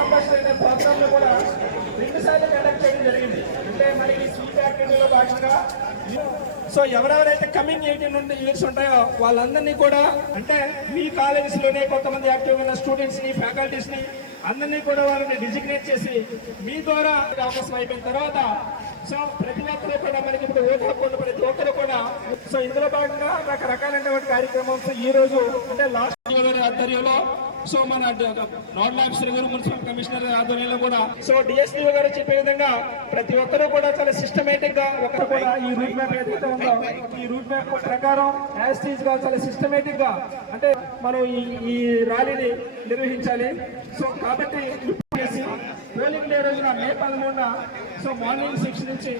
సంభాషణ అనే ప్రోగ్రామ్ లో కూడా 2 సార్లు కండక్ట్ చేయడం జరిగింది. అంటే మనకి స్వీట్ యాక్టివిటీలో భాగంగా సో ఎవరెవరైతే కమింగ్ 18 ఇయర్స్ ఉంటాయో వాళ్ళందరినీ కూడా అంటే మీ కాలేజెస్ లోనే కొంతమంది యాక్టివ్ ఉన్న స్టూడెంట్స్ ని ఫ్యాకల్టీస్ ని అందరినీ కూడా వాళ్ళని డిజిగ్నేట్ చేసి మీ ద్వారా అవకాశం అయిపోయిన తర్వాత సో ప్రతి ఒక్కరు కూడా మనకి ఇప్పుడు ఓటు హక్కు ఉన్న ప్రతి ఒక్కరు కూడా సో ఇందులో భాగంగా రకరకాలైనటువంటి కార్యక్రమం ఈ రోజు అంటే లాస్ట్ ఆధ్వర్యంలో సో మన నోడల్ ఆఫీసర్ గారు మున్సిపల్ కమిషనర్ ఆధ్వర్యంలో కూడా సో డిఎస్పీ గారు చెప్పే విధంగా ప్రతి ఒక్కరూ కూడా చాలా సిస్టమేటిక్ గా ఒకరు కూడా ఈ రూట్ మ్యాప్ ఏదైతే ఉందో ఈ రూట్ మ్యాప్ ప్రకారం యాస్టీజ్ గా చాలా సిస్టమేటిక్ గా అంటే మనం ఈ ర్యాలీని నిర్వహించాలి. సో కాబట్టి పోలింగ్ డే రోజున మే 13న సో మార్నింగ్ 6 నుంచి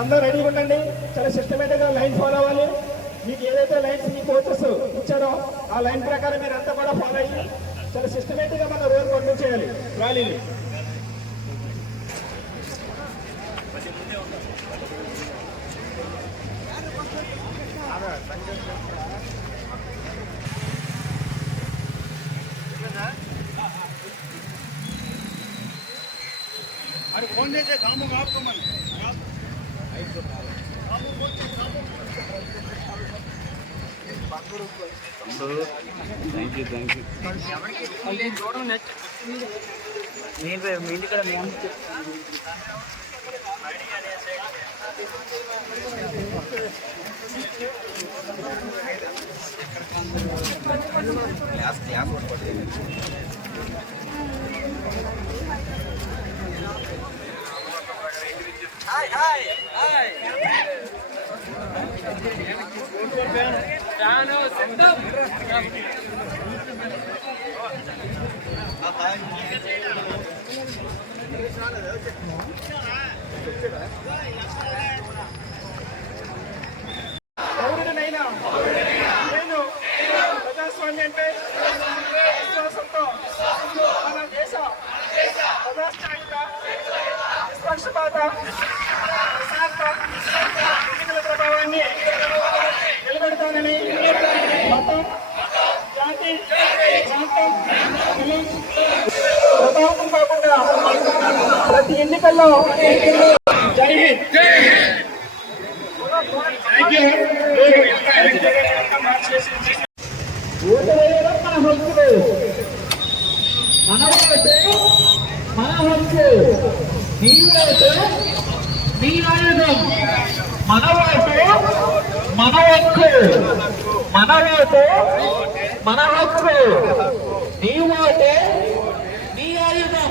అందరూ రెడీగా ఉండండి. చాలా సిస్టమేటిక్ గా లైన్ ఫాలో అవ్వాలి. మీకు ఏదైతే లైన్స్ మీ కోచెస్ ఇచ్చారో ఆ లైన్ ప్రకారం మీరు అంతా కూడా ఫాలో అయ్యి చాలా సిస్టమేటిక్ గా మన రోడ్ కంట్రోల్ చేయాలి ర్యాలీని. अरे फोन दे काम आपको मन Hi, hi, hi. Dano, sit up. ఎవరినైనా నేను ప్రజాస్వామ్యం అంటే విశ్వాసంతో మన దేశ ప్రజాస్వామిక నిష్పక్షపాత ఎన్నికల ప్రభావాన్ని నిలబెడతానని మతం జాతి ప్రాంతం ప్రభావం కాకుండా ప్రతి ఎన్నికల్లో జై హింద్ ఓటు వేయడం మన హక్కు, మన ఓటు మన హక్కు, నీ ఓటు నీ ఆయుధం, మన ఓటు మన హక్కు, మన ఓటు మన హక్కు, నీ ఓటు నీ ఆయుధం.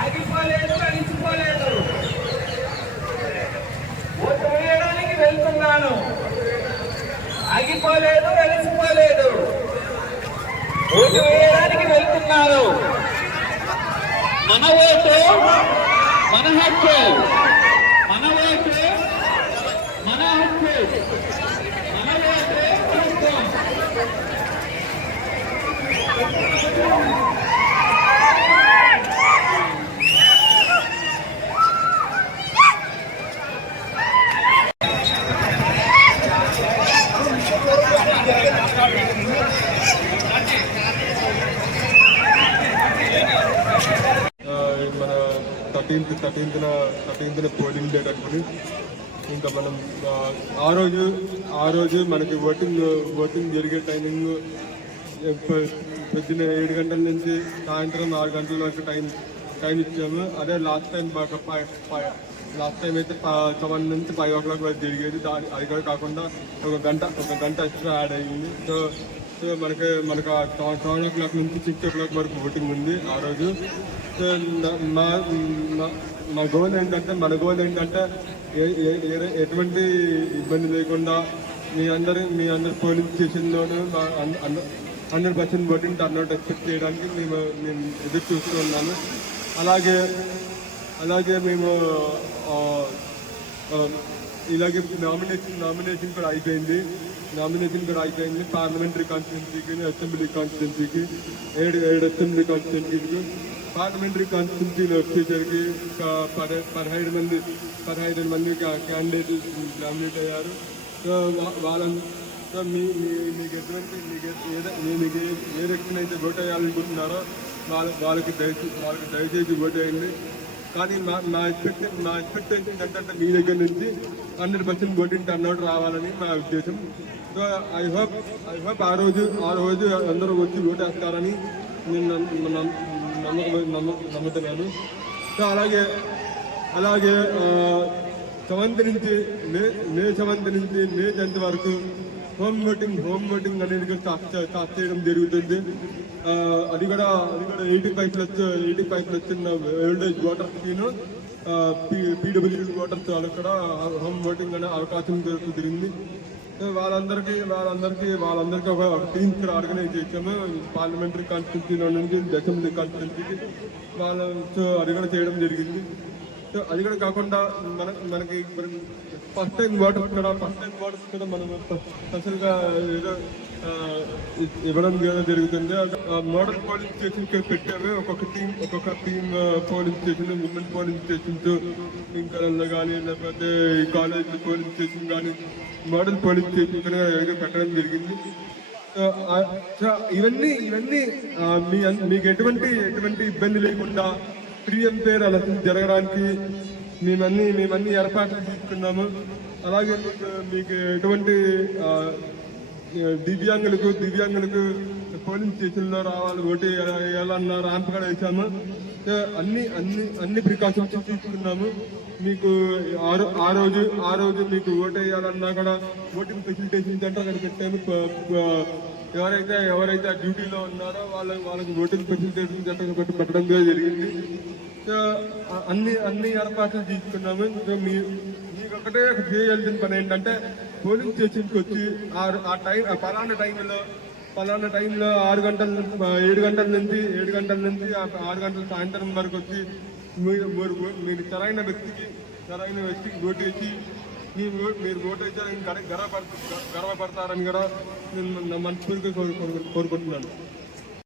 ఆగిపోలేదు, అలిసిపోలేదు. ఓటు వేయడానికి వెళ్తున్నాను, ఆగిపోలేదు, అలిసిపోలేదు. ఓటు వేయడానికి వెళ్తున్నాను. మన ఓటు మన హక్కు, మన ఓటు మన హక్కు, మన ఓటు హక్కు. థర్టీన్త్న పోలింగ్ డేట్ అనుకుని ఇంకా మనం ఆ రోజు మనకి ఓటింగ్ జరిగే టైమింగ్ పొద్దున్న 7 గంటల నుంచి సాయంత్రం 6 గంటల వరకు టైం ఇచ్చాము. అదే లాస్ట్ టైం అయితే 7 నుంచి 5 o'clock వరకు జరిగేది. అది కూడా కాకుండా ఒక గంట ఎక్స్ట్రా యాడ్ అయ్యింది. సో మనకు 7 o'clock నుంచి 6 o'clock వరకు ఓటింగ్ ఉంది ఆ రోజు. సో మన గోల్ ఏంటంటే ఎటువంటి ఇబ్బంది లేకుండా మీ అందరి పోలింగ్ స్టేషన్లోనూ 100% ఓటింగ్ టర్న్అవుట్ ఎక్స్పెక్ట్ చేయడానికి మేము ఎదురు చూస్తూ ఉన్నాము. అలాగే మేము ఇలాగే నామినేషన్ కూడా అయిపోయింది. పార్లమెంటరీ కాన్స్టిట్యున్సీకి, అసెంబ్లీ కాన్స్టిట్యున్సీకి, 7 అసెంబ్లీ కాన్స్టిట్యున్సీకి. పార్లమెంటరీ కాన్స్టిట్యున్సీలో వచ్చేసరికి 15 మంది క్యాండిడేట్లు నామినేట్ అయ్యారు. సో మీకు ఏ వ్యక్తినైతే ఓట్ వేయాలనుకుంటున్నారో వాళ్ళకి దయచేసి ఓట్ వేయండి. కానీ నా ఎక్స్పెక్టేషన్ ఏంటంటే మీ దగ్గర నుంచి 100% ఓటింగ్ టర్న్అవుట్ రావాలని నా ఉద్దేశం. సో ఐ హోప్ ఆ రోజు అందరూ వచ్చి ఓటు వేస్తారని నేను నమ్ముతున్నాను. సో అలాగే 7th నుంచి మే 7th నుంచి మే 10th వరకు హోమ్ ఓటింగ్ అనేది స్టార్ట్ చేయడం జరుగుతుంది. అది కూడా 85+ ఉన్న ఓల్డేజ్ ఓటర్స్కి, PWD ఓటర్స్ వాళ్ళకి కూడా హోమ్ ఓటింగ్ అనే అవకాశం జరిగింది. వాళ్ళందరికీ ఒక టీమ్స్ కూడా ఆర్గనైజ్ చేసాము. పార్లమెంటరీ కాన్స్టిట్యున్సీలో నుంచి అసెంబ్లీ కాన్స్టిట్యున్సీకి సో అది కూడా చేయడం జరిగింది. సో అది కూడా కాకుండా మనకి ఫస్ట్ టైం ఓటర్స్ కూడా మనం స్పెషల్గా ఏదో ఇవ్వడం జరుగుతుంది. మోడల్ పోలింగ్ స్టేషన్కి పెట్టాము. ఒక్కొక్క team polling station, women polling stations ఇంకా కానీ, లేకపోతే కాలేజ్ పోలింగ్ స్టేషన్ కానీ, మోడల్ పోలింగ్ స్టేషన్ పెట్టడం జరిగింది. ఇవన్నీ మీకు ఎటువంటి ఇబ్బంది లేకుండా ఫ్రీ అండ్ ఫెయిర్ ఎలక్షన్ జరగడానికి మేమన్నీ ఏర్పాట్లు తీసుకున్నాము. అలాగే మీకు ఎటువంటి దివ్యాంగులకు పోలింగ్ స్టేషన్లో రావాలి, ఓటు వేయాలన్న ర్యాంప్ కూడా వేసాము. అన్ని ప్రికాషన్స్ తీసుకున్నాము. మీకు ఆ రోజు మీకు ఓటు వేయాలన్నా కూడా ఓటింగ్ ఫెసిలిటేషన్ సెంటర్ అక్కడ పెట్టాము. ఎవరైతే డ్యూటీలో ఉన్నారో వాళ్ళకి ఓటింగ్ ఫెసిలిటేషన్ సెంటర్ పెట్టడం జరిగింది. సో అన్ని ఏర్పాట్లు తీసుకున్నాము. సో మీకు ఒకటే చేయాల్సిన పని ఏంటంటే పోలింగ్ స్టేషన్కి వచ్చి పలానా టైంలో 7 గంటల నుంచి 6 గంటల సాయంత్రం వరకు వచ్చి మీరు సరైన వ్యక్తికి ఓటు వేసి మీరు ఓటు అయితే గర్వపడతారని కూడా నేను మనస్ఫూర్తిగా కోరుకుంటున్నాను.